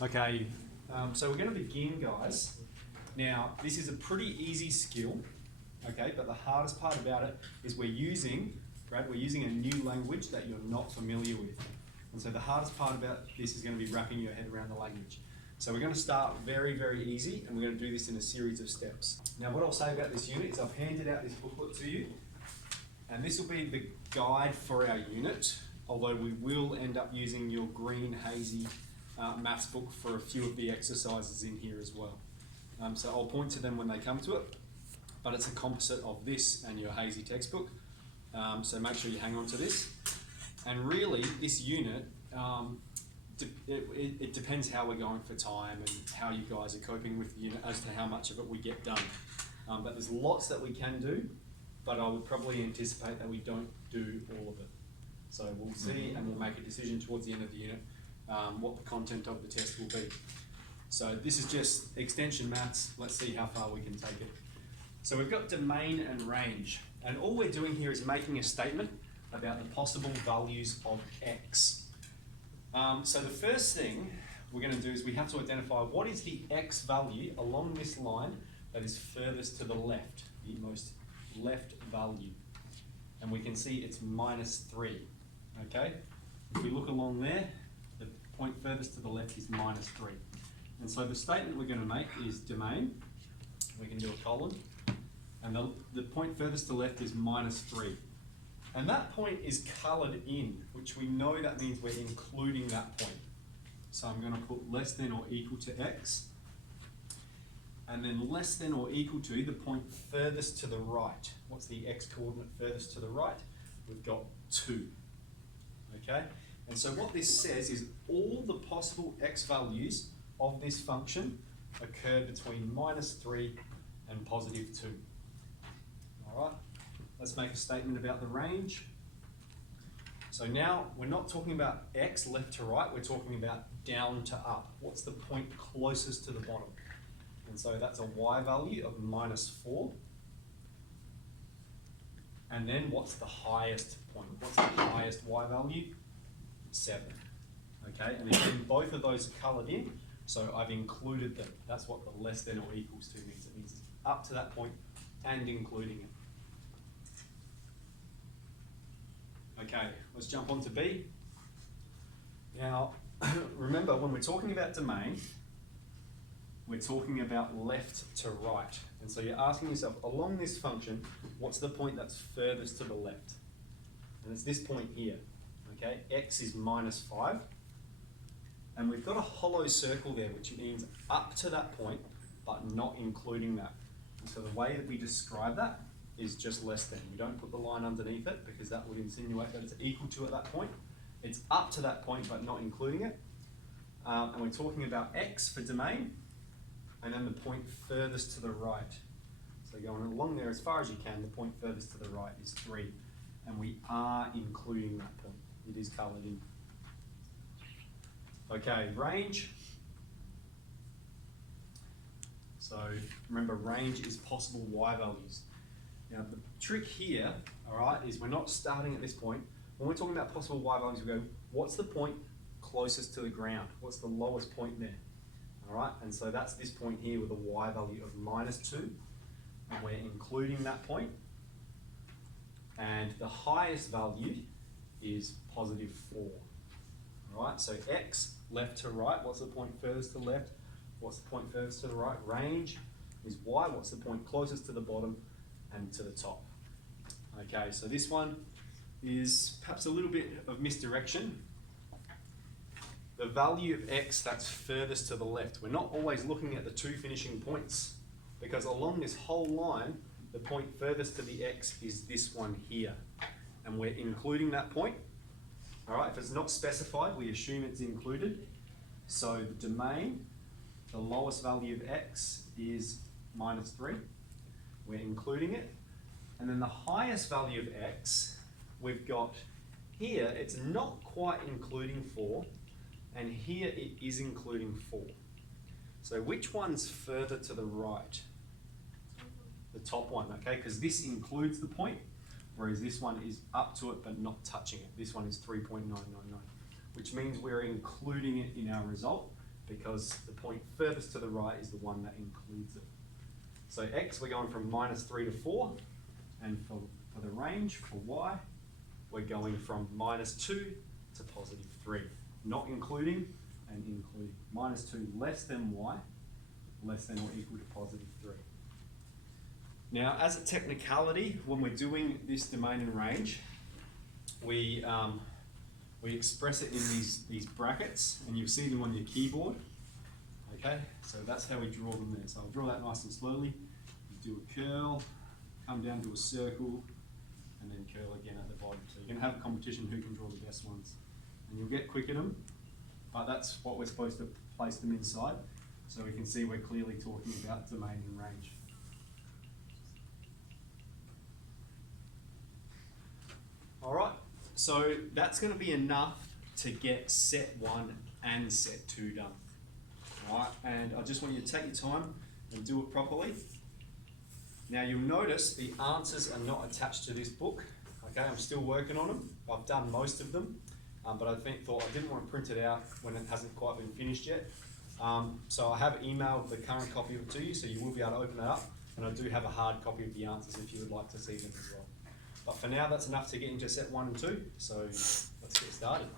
Okay, so we're going to begin, guys. Now, this is a pretty easy skill, okay, but the hardest part about it is we're using a new language that you're not familiar with. And so the hardest part about this is going to be wrapping your head around the language. So we're going to start very, very easy, and we're going to do this in a series of steps. Now, what I'll say about this unit is I've handed out this booklet to you, and this will be the guide for our unit, although we will end up using your green hazy maths book for a few of the exercises in here as well. So I'll point to them when they come to it, but it's a composite of this and your hazy textbook. So make sure you hang on to this. And really, this unit, it depends how we're going for time and how you guys are coping with the unit as to how much of it we get done. But there's lots that we can do, but I would probably anticipate that we don't do all of it. So we'll see, and we'll make a decision towards the end of the unit what the content of the test will be. So this is just extension maths. Let's see how far we can take it. So we've got domain and range, and all we're doing here is making a statement about the possible values of x. So the first thing we're going to do is we have to identify what is the x value along this line that is furthest to the left, the most left value. And we can see it's -3, okay? If we look along there, the point furthest to the left is -3. And so the statement we're going to make is domain. We can do a colon. And the point furthest to left is -3. And that point is coloured in, which we know that means we're including that point. So I'm going to put less than or equal to x. And then less than or equal to the point furthest to the right. What's the x coordinate furthest to the right? We've got 2. Okay? And so what this says is all the possible x values of this function occur between -3 and +2. All right? Let's make a statement about the range. So now we're not talking about x left to right, we're talking about down to up. What's the point closest to the bottom? And so that's a y value of -4. And then what's the highest point? What's the highest y value? 7. Okay, and again, both of those are coloured in, so I've included them. That's what the less than or equals to means. It means it's up to that point and including it. Okay, let's jump on to B. Now, remember, when we're talking about domain, we're talking about left to right. And so you're asking yourself, along this function, what's the point that's furthest to the left? And it's this point here, okay? X is -5. And we've got a hollow circle there, which means up to that point, but not including that. And so the way that we describe that is just less than. We don't put the line underneath it because that would insinuate that it's equal to at that point. It's up to that point, but not including it. And we're talking about x for domain, and then the point furthest to the right. So going along there as far as you can, the point furthest to the right is 3. And we are including that point. It is coloured in. Okay, range. So remember, range is possible y values. Now the trick here, all right, is we're not starting at this point. When we're talking about possible y values, we go, what's the point closest to the ground? What's the lowest point there? All right, and so that's this point here with a y value of -2, and we're including that point. And the highest value is +4. All right, so x left to right, what's the point furthest to the left? What's the point furthest to the right? Range is y, what's the point closest to the bottom and to the top? Okay, so this one is perhaps a little bit of misdirection. The value of x that's furthest to the left. We're not always looking at the 2 finishing points, because along this whole line, the point furthest to the x is this one here. And we're including that point. All right, if it's not specified, we assume it's included. So the domain, the lowest value of x is -3. We're including it. And then the highest value of x, we've got here, it's not quite including 4, and here it is including 4. So which one's further to the right? The top one, okay, because this includes the point, whereas this one is up to it but not touching it. This one is 3.999, which means we're including it in our result, because the point furthest to the right is the one that includes it. So x, we're going from -3 to 4, and for the range, for y, we're going from -2 to +3, not including and including. -2 less than y, less than or equal to +3. Now, as a technicality, when we're doing this domain and range, we express it in these brackets, and you'll see them on your keyboard. Okay, so that's how we draw them there. So I'll draw that nice and slowly. You do a curl, come down to a circle, and then curl again at the bottom. So you're going to have a competition who can draw the best ones. And you'll get quick at them, but that's what we're supposed to place them inside, so we can see we're clearly talking about domain and range. Alright, so that's going to be enough to get set 1 and set 2 done. Alright, and I just want you to take your time and do it properly. Now you'll notice the answers are not attached to this book. Okay, I'm still working on them. I've done most of them, but I thought I didn't want to print it out when it hasn't quite been finished yet. So I have emailed the current copy of it to you, so you will be able to open it up, and I do have a hard copy of the answers if you would like to see them as well. But for now, that's enough to get into set 1 and 2, so let's get started.